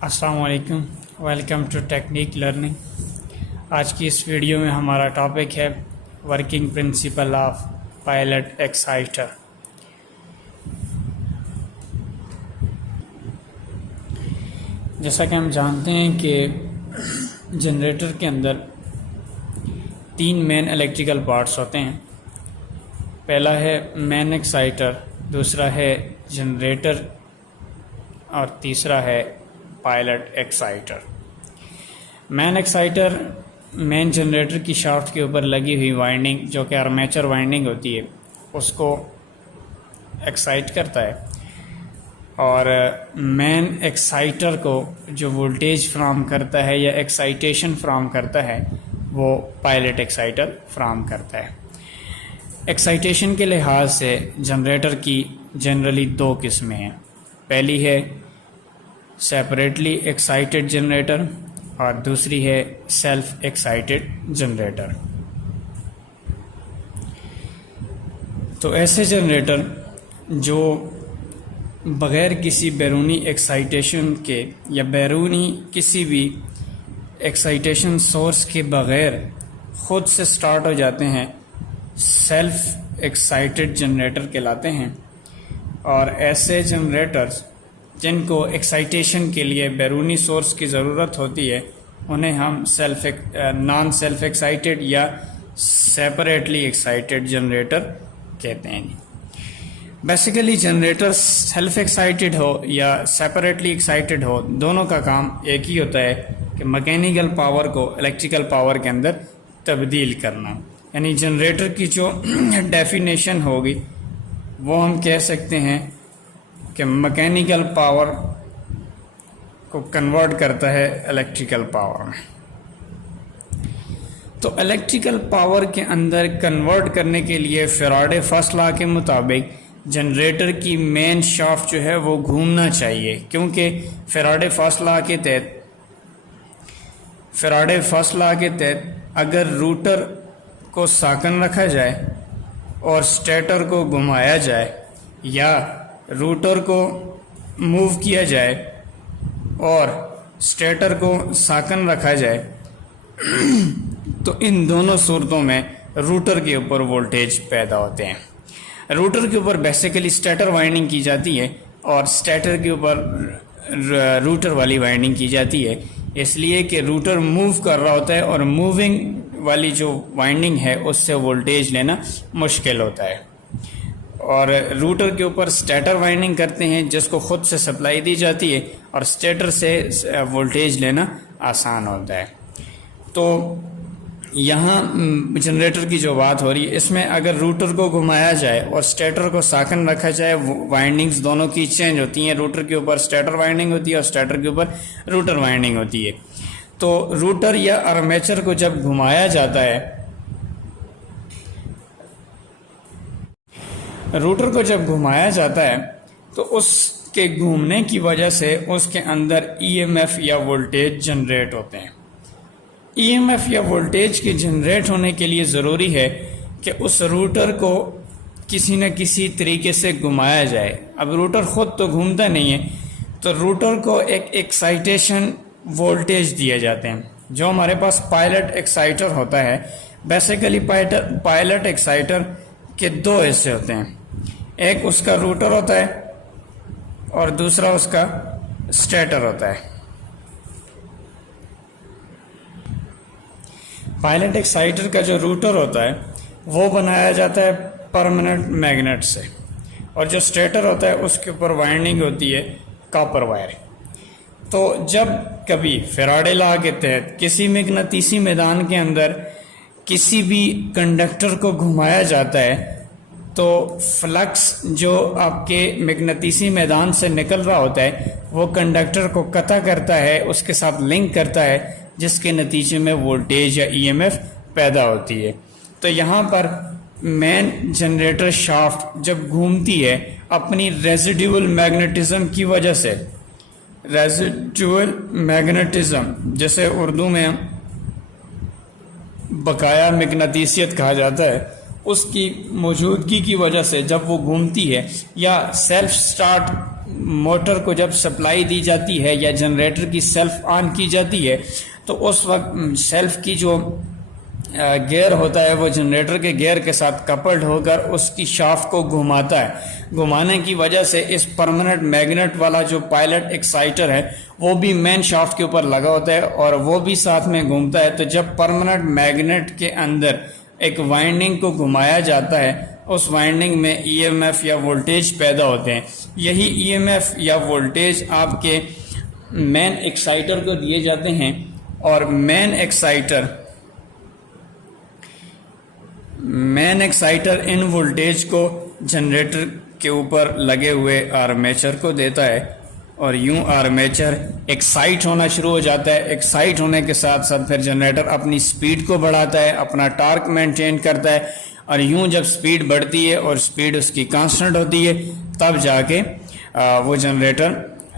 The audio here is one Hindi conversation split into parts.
अस्सलाम वालेकुम, वेलकम टू टेक्निक लर्निंग। आज की इस वीडियो में हमारा टॉपिक है working principle of pilot exciter. जैसा कि हम जानते हैं कि जनरेटर के अंदर तीन मेन इलेक्ट्रिकल पार्ट्स होते हैं। पहला है मेन एक्साइटर, दूसरा है जनरेटर और तीसरा है pilot exciter. Main exciter main generator की शाफ्ट के ऊपर लगी हुई वाइंडिंग, जो कि आर्मेचर वाइंडिंग होती है, उसको एक्साइट करता है। और मेन एक्साइटर को जो वोल्टेज फ्राहम करता है या एक्साइटेशन फ्राहम करता है, वो पायलट एक्साइटर फ्राहम करता है। एक्साइटेशन के लिहाज से जनरेटर की जनरली दो किस्में हैं। पहली है सेपरेटली एक्साइटेड जनरेटर और दूसरी है सेल्फ एक्साइटेड जनरेटर। तो ऐसे जनरेटर जो बग़ैर किसी बैरूनी एक्साइटेशन के या बैरूनी किसी भी एक्साइटेशन सोर्स के बग़ैर ख़ुद से स्टार्ट हो जाते हैं, सेल्फ एक्साइटेड जनरेटर कहलाते हैं। और ऐसे जनरेटर्स जिनको एक्साइटेशन के लिए बैरूनी सोर्स की ज़रूरत होती है, उन्हें हम नॉन सेल्फ एक्साइटेड या सेपरेटली एक्साइटेड जनरेटर कहते हैं। बेसिकली जनरेटर सेल्फ एक्साइटेड हो या सेपरेटली एक्साइटेड हो, दोनों का काम एक ही होता है कि मैकेनिकल पावर को इलेक्ट्रिकल पावर के अंदर तब्दील करना। यानी जनरेटर की जो डेफिनेशन होगी वो हम कह सकते हैं कि मैकेनिकल पावर को कन्वर्ट करता है इलेक्ट्रिकल पावर में। तो इलेक्ट्रिकल पावर के अंदर कन्वर्ट करने के लिए फैराडे फर्स्ट लॉ के मुताबिक जनरेटर की मेन शाफ्ट जो है वो घूमना चाहिए, क्योंकि फैराडे फर्स्ट लॉ के तहत अगर रूटर को साकन रखा जाए और स्टेटर को घुमाया जाए या रूटर को मूव किया जाए और स्टेटर को साकन रखा जाए, तो इन दोनों सूरतों में रूटर के ऊपर वोल्टेज पैदा होते हैं। रूटर के ऊपर बेसिकली स्टेटर वाइंडिंग की जाती है और स्टेटर के ऊपर रूटर वाली वाइंडिंग की जाती है, इसलिए कि रूटर मूव कर रहा होता है और मूविंग वाली जो वाइंडिंग है उससे वोल्टेज लेना मुश्किल होता है। और रूटर के ऊपर स्टेटर वाइंडिंग करते हैं जिसको खुद से सप्लाई दी जाती है और स्टेटर से वोल्टेज लेना आसान होता है। तो यहाँ जनरेटर की जो बात हो रही है, इसमें अगर रूटर को घुमाया जाए और स्टेटर को साकन रखा जाए, वाइंडिंग्स दोनों की चेंज होती हैं। रूटर के ऊपर स्टेटर वाइंडिंग होती है और स्टेटर के ऊपर रूटर वाइंडिंग होती है। तो रूटर या आर्मेचर को जब घुमाया जाता है, तो उसके घूमने की वजह से उसके अंदर ईएमएफ या वोल्टेज जनरेट होते हैं। ईएमएफ या वोल्टेज के जनरेट होने के लिए ज़रूरी है कि उस रूटर को किसी न किसी तरीके से घुमाया जाए। अब रूटर ख़ुद तो घूमता नहीं है, तो रूटर को एक एक्साइटेशन वोल्टेज दिए जाते हैं। जो हमारे पास पायलट एक्साइटर होता है, बेसिकली पायलट एक्साइटर के दो हिस्से होते हैं। एक उसका रूटर होता है और दूसरा उसका स्टेटर होता है। पायलट एक्साइटर का जो रूटर होता है वो बनाया जाता है परमानेंट मैग्नेट से, और जो स्टेटर होता है उसके ऊपर वाइंडिंग होती है कॉपर वायर। तो जब कभी फैराडे लॉ के तहत किसी मकनातीसी मैदान के अंदर किसी भी कंडक्टर को घुमाया जाता है, तो फ्लक्स जो आपके मकनातीसी मैदान से निकल रहा होता है वो कंडक्टर को कता करता है, उसके साथ लिंक करता है, जिसके नतीजे में वोल्टेज या ईएमएफ पैदा होती है। तो यहाँ पर मेन जनरेटर शाफ्ट जब घूमती है अपनी रेजिडुअल मैग्नेटिज्म की वजह से, रेजिडुअल मैग्नेटिज्म जैसे उर्दू में बकाया मकनातीसियत कहा जाता है, उसकी मौजूदगी की वजह से जब वो घूमती है या सेल्फ स्टार्ट मोटर को जब सप्लाई दी जाती है या जनरेटर की सेल्फ ऑन की जाती है तो उस वक्त सेल्फ की जो गियर होता है वो जनरेटर के गियर के साथ कपल्ड होकर उसकी शाफ्ट को घुमाता है। घुमाने की वजह से इस परमानेंट मैग्नेट वाला जो पायलट एक्साइटर है वो भी मेन शाफ्ट के ऊपर लगा होता है और वो भी साथ में घूमता है। तो जब परमानेंट मैग्नेट के अंदर एक वाइंडिंग को घुमाया जाता है उस वाइंडिंग में ईएमएफ या वोल्टेज पैदा होते हैं। यही ईएमएफ या वोल्टेज आपके मेन एक्साइटर को दिए जाते हैं और मेन एक्साइटर इन वोल्टेज को जनरेटर के ऊपर लगे हुए आर्मेचर को देता है और यूं आर्मेचर एक्साइट होना शुरू हो जाता है। एक्साइट होने के साथ साथ फिर जनरेटर अपनी स्पीड को बढ़ाता है, अपना टॉर्क मेंटेन करता है और यूं जब स्पीड बढ़ती है और स्पीड उसकी कांस्टेंट होती है तब जाके वो जनरेटर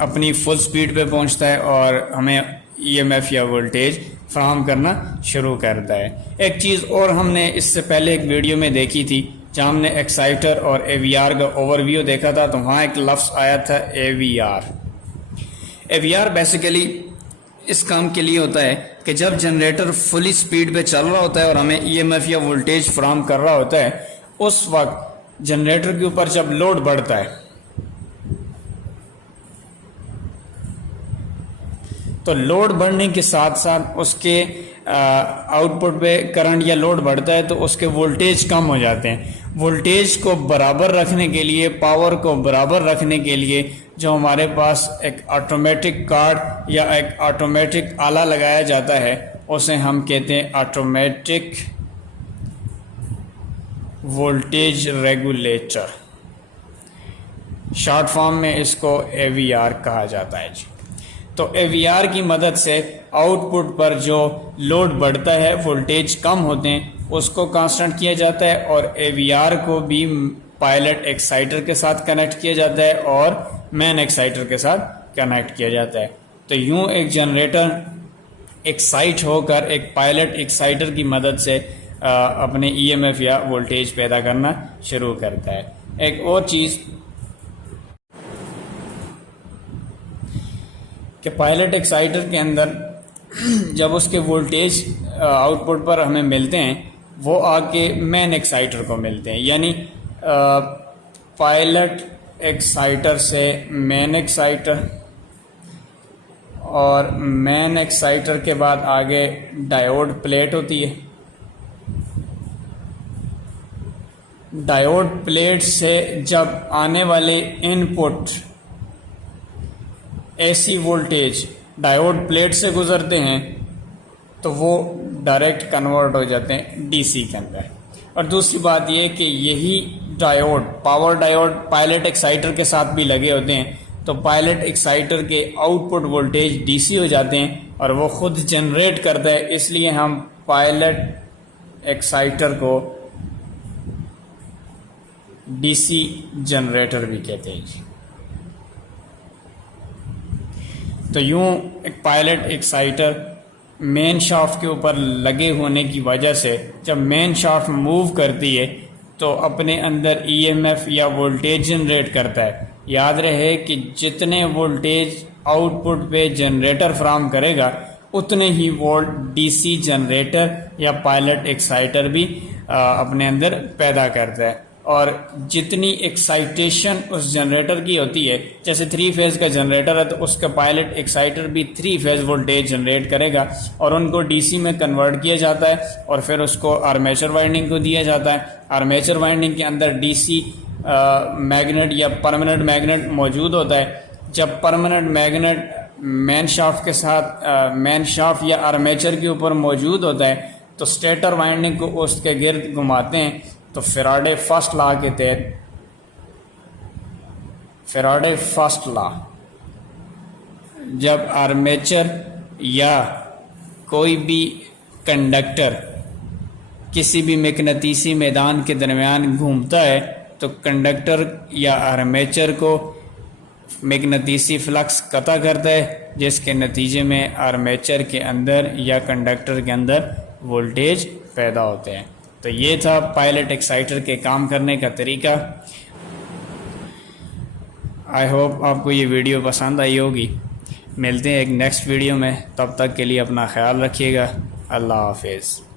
अपनी फुल स्पीड पे पहुंचता है और हमें ईएमएफ या वोल्टेज फ्राहम करना शुरू करता है। एक चीज़ और हमने इससे पहले एक वीडियो में देखी थी जहाँ हमने एक्साइटर और एवीआर का ओवरव्यू देखा था, तो वहाँ एक लफ्ज़ आया था एवीआर। एवीआर बेसिकली इस काम के लिए होता है कि जब जनरेटर फुली स्पीड पे चल रहा होता है और हमें ईएमएफ या वोल्टेज फ्राहम कर रहा होता है उस वक्त जनरेटर के ऊपर जब लोड बढ़ता है तो लोड बढ़ने के साथ साथ उसके आउटपुट पे करंट या लोड बढ़ता है तो उसके वोल्टेज कम हो जाते हैं। वोल्टेज को बराबर रखने के लिए, पावर को बराबर रखने के लिए जो हमारे पास एक ऑटोमेटिक कार्ड या एक ऑटोमेटिक आला लगाया जाता है उसे हम कहते हैं automatic voltage regulator. Short form में इसको एवीआर कहा जाता है जी। तो एवीआर की मदद से आउटपुट पर जो लोड बढ़ता है, वोल्टेज कम होते हैं, उसको कांस्टेंट किया जाता है और एवीआर को भी पायलट एक्साइटर के साथ कनेक्ट किया जाता है और मेन एक्साइटर के साथ कनेक्ट किया जाता है। तो यूं एक जनरेटर एक्साइट होकर एक पायलट एक्साइटर की मदद से अपने ईएमएफ या वोल्टेज पैदा करना शुरू करता है। एक और चीज़ कि पायलट एक्साइटर के अंदर जब उसके वोल्टेज आउटपुट पर हमें मिलते हैं वो आके मेन एक्साइटर को मिलते हैं, यानी पायलट एक्साइटर से मेन एक्साइटर और मेन एक्साइटर के बाद आगे डायोड प्लेट होती है। डायोड प्लेट से जब आने वाले input AC voltage diode plate से गुजरते हैं तो वो डायरेक्ट कन्वर्ट हो जाते हैं डीसी के अंदर। और दूसरी बात ये कि यही diode, power diode pilot exciter के साथ भी लगे होते हैं तो पायलट एक्साइटर के आउटपुट वोल्टेज डीसी हो जाते हैं और वो खुद जनरेट करता है, इसलिए हम पायलट एक्साइटर को डीसी जनरेटर भी कहते हैं जी। तो यूं एक पायलट एक्साइटर मेन शाफ्ट के ऊपर लगे होने की वजह से जब मेन शाफ्ट मूव करती है तो अपने अंदर ईएमएफ या वोल्टेज जनरेट करता है। याद रहे कि जितने वोल्टेज आउटपुट पे जनरेटर फ्राहम करेगा उतने ही वोल्ट डीसी जनरेटर या पायलट एक्साइटर भी अपने अंदर पैदा करता है। और जितनी एक्साइटेशन उस जनरेटर की होती है, जैसे 3 फेज का जनरेटर है तो उसका पायलट एक्साइटर भी 3 फेज वोल्टेज जनरेट करेगा और उनको डीसी में कन्वर्ट किया जाता है और फिर उसको आर्मेचर वाइंडिंग को दिया जाता है। आर्मेचर वाइंडिंग के अंदर डीसी मैग्नेट या परमानेंट मैग्नेट मौजूद होता है। जब परमानेंट मैग्नेट मेन शाफ्ट के साथ मेन शाफ्ट या आर्मेचर के ऊपर मौजूद होता है तो स्टेटर वाइंडिंग को उसके गिर्द घुमाते हैं तो फैराडे फर्स्ट लॉ के तहत, फैराडे फर्स्ट लॉ, जब आर्मेचर या कोई भी कंडक्टर किसी भी मैग्नेटिसी मैदान के दरमियान घूमता है तो कंडक्टर या आर्मेचर को मैग्नेटिसी फ्लक्स कता करता है जिसके नतीजे में आर्मेचर के अंदर या कंडक्टर के अंदर वोल्टेज पैदा होते हैं। तो ये था पायलट एक्साइटर के काम करने का तरीका। आई होप आपको ये वीडियो पसंद आई होगी। मिलते हैं एक नेक्स्ट वीडियो में, तब तक के लिए अपना ख्याल रखिएगा। अल्लाह हाफिज़।